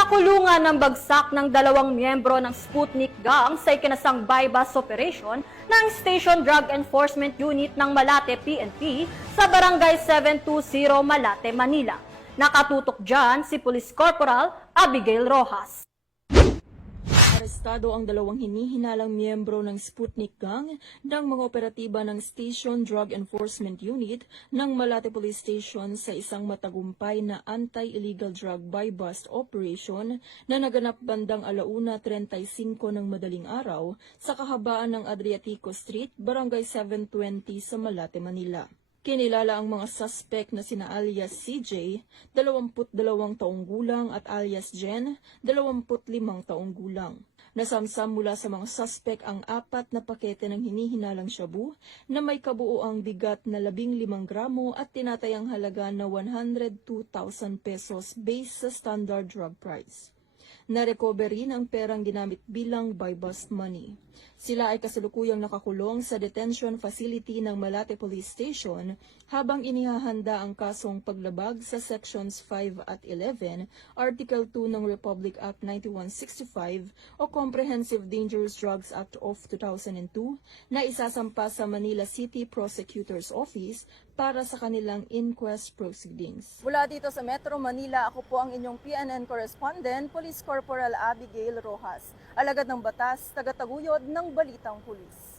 Nakulungan ng bagsak ng dalawang miyembro ng Sputnik Gang sa ikinasang bypass operation ng Station Drug Enforcement Unit ng Malate PNP sa Barangay 720 Malate, Manila. Nakatutok dyan si Police Corporal Abigail Rojas. Arestado ang dalawang hinihinalang miyembro ng Sputnik Gang ng mga operatiba ng Station Drug Enforcement Unit ng Malate Police Station sa isang matagumpay na anti-illegal drug buy-bust operation na naganap bandang 1:35 ng madaling araw sa kahabaan ng Adriatico Street, Barangay 720 sa Malate, Manila. Kinilala ang mga suspect na sina alias CJ, 22 taong gulang at alias Jen, 25 taong gulang. Nasamsam mula sa mga suspect ang 4 na pakete ng hinihinalang shabu na may kabuoang bigat na 15 gramo at tinatayang halaga na 102,000 pesos based sa standard drug price. Na-recover rin ang perang ginamit bilang buy-bust money. Sila ay kasalukuyang nakakulong sa detention facility ng Malate Police Station habang inihahanda ang kasong paglabag sa Sections 5 at 11, Article 2 ng Republic Act 9165 o Comprehensive Dangerous Drugs Act of 2002 na isasampa sa Manila City Prosecutor's Office para sa kanilang inquest proceedings. Mula dito sa Metro Manila, ako po ang inyong PNN correspondent, Police Corporal Abigail Rojas. Alagad ng batas, tagataguyod ng Balitang Pulis.